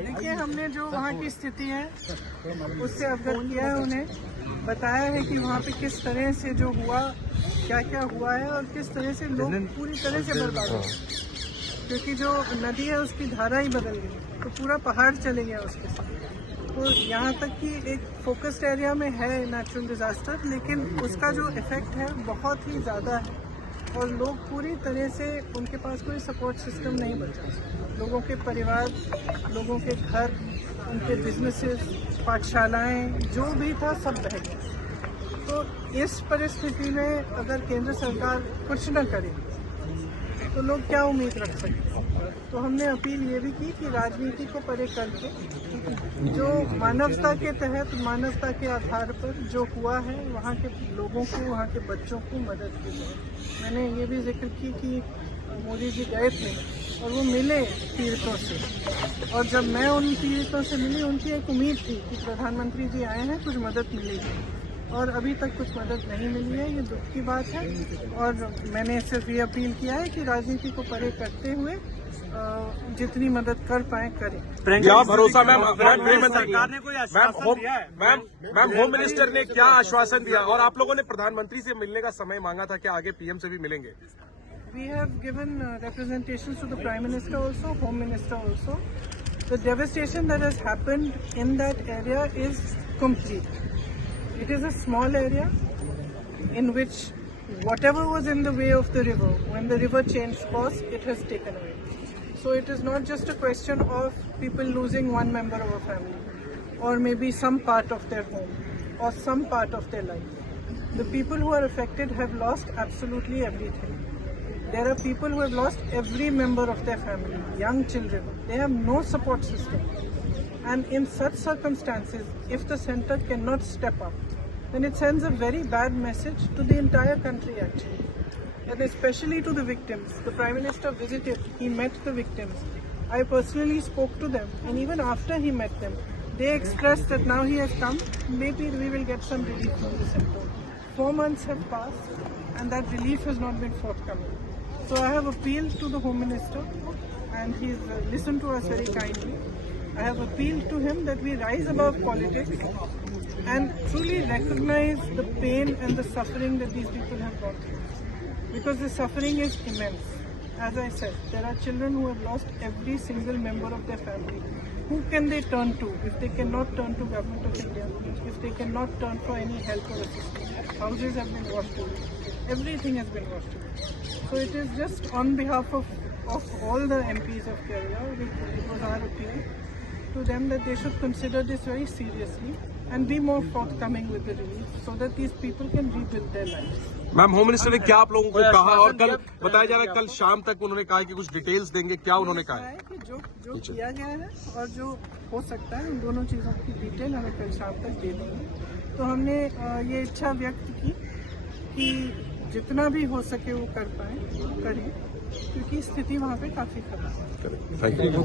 देखिए, हमने जो वहाँ की स्थिति है उससे अवगत किया है, उन्हें बताया है कि वहाँ पे किस तरह से जो हुआ, क्या क्या हुआ है और किस तरह से लोग पूरी तरह से बर्बाद हो गए, क्योंकि जो नदी है उसकी धारा ही बदल गई, तो पूरा पहाड़ चले गया उसके साथ। तो यहाँ तक कि एक फोकस्ड एरिया में है नेचुरल डिजास्टर, लेकिन उसका जो इफेक्ट है बहुत ही ज़्यादा है और लोग पूरी तरह से, उनके पास कोई सपोर्ट सिस्टम नहीं बचा। लोगों के परिवार, लोगों के घर, उनके बिजनेसेस, पाठशालाएं, जो भी था सब बह गया। तो इस परिस्थिति में अगर केंद्र सरकार कुछ न करे तो लोग क्या उम्मीद रख सकते हैं। तो हमने अपील ये भी की कि राजनीति को परे करके जो मानवता के तहत, मानवता के आधार पर जो हुआ है, वहाँ के लोगों को, वहाँ के बच्चों को मदद की जाए। मैंने ये भी जिक्र की कि मोदी जी गए थे और वो मिले पीड़ितों से, और जब मैं उन पीड़ितों से मिली, उनकी एक उम्मीद थी कि प्रधानमंत्री जी आए हैं, कुछ मदद मिलेगी, और अभी तक कुछ मदद नहीं मिली है। ये दुख की बात है और मैंने सिर्फ ये अपील किया है कि राजनीति को परे करते हुए जितनी मदद कर पाए करें। क्या भरोसा मैम, सरकार ने कोई आश्वासन दिया है? मैम होम मिनिस्टर ने क्या आश्वासन दिया, और आप लोगों ने प्रधानमंत्री से मिलने का समय मांगा था, क्या आगे पीएम से भी मिलेंगे? We have given representations to the Prime Minister also, Home Minister also. The devastation that has happened in that area is complete. It is a small area in which whatever was in the way of the river, when the river changed course, it has taken away. So it is not just a question of people losing one member of a family, or maybe some part of their home, or some part of their life. The people who are affected have lost absolutely everything. There are people who have lost every member of their family, young children. They have no support system. And in such circumstances, if the center cannot step up, then it sends a very bad message to the entire country actually. And especially to the victims. The Prime Minister visited, he met the victims. I personally spoke to them, and even after he met them, they expressed that now he has come, maybe we will get some relief from the center. 4 months have passed and that relief has not been forthcoming. So I have appealed to the Home Minister, and he's listened to us very kindly. I have appealed to him that we rise above politics and truly recognize the pain and the suffering that these people have gone through. Because the suffering is immense. As I said, there are children who have lost every single member of their family. Who can they turn to if they cannot turn to Government of India, if they cannot turn for any help or assistance? Houses have been washed away. Everything has been washed away. So it is just on behalf of all the MPs of Kerala, it was our appeal to them that they should consider this very seriously and be more forthcoming with the relief so that these people can rebuild their lives. Ma'am home minister ने क्या आप लोगों को कहा, और कल बताया जा रहा है कल शाम तक उन्होंने कहा कि कुछ डिटेल्स देंगे, क्या उन्होंने कहा है? कि जो किया गया है और जो हो सकता है, उन दोनों चीज़ों की डिटेल हमें कल शाम तक दे देंगे। तो हमने ये इच्छा व्यक्त की कि जितना भी हो सके वो कर पाए, करें, क्योंकि स्थिति वहाँ पे काफ़ी खराब है। Thank you.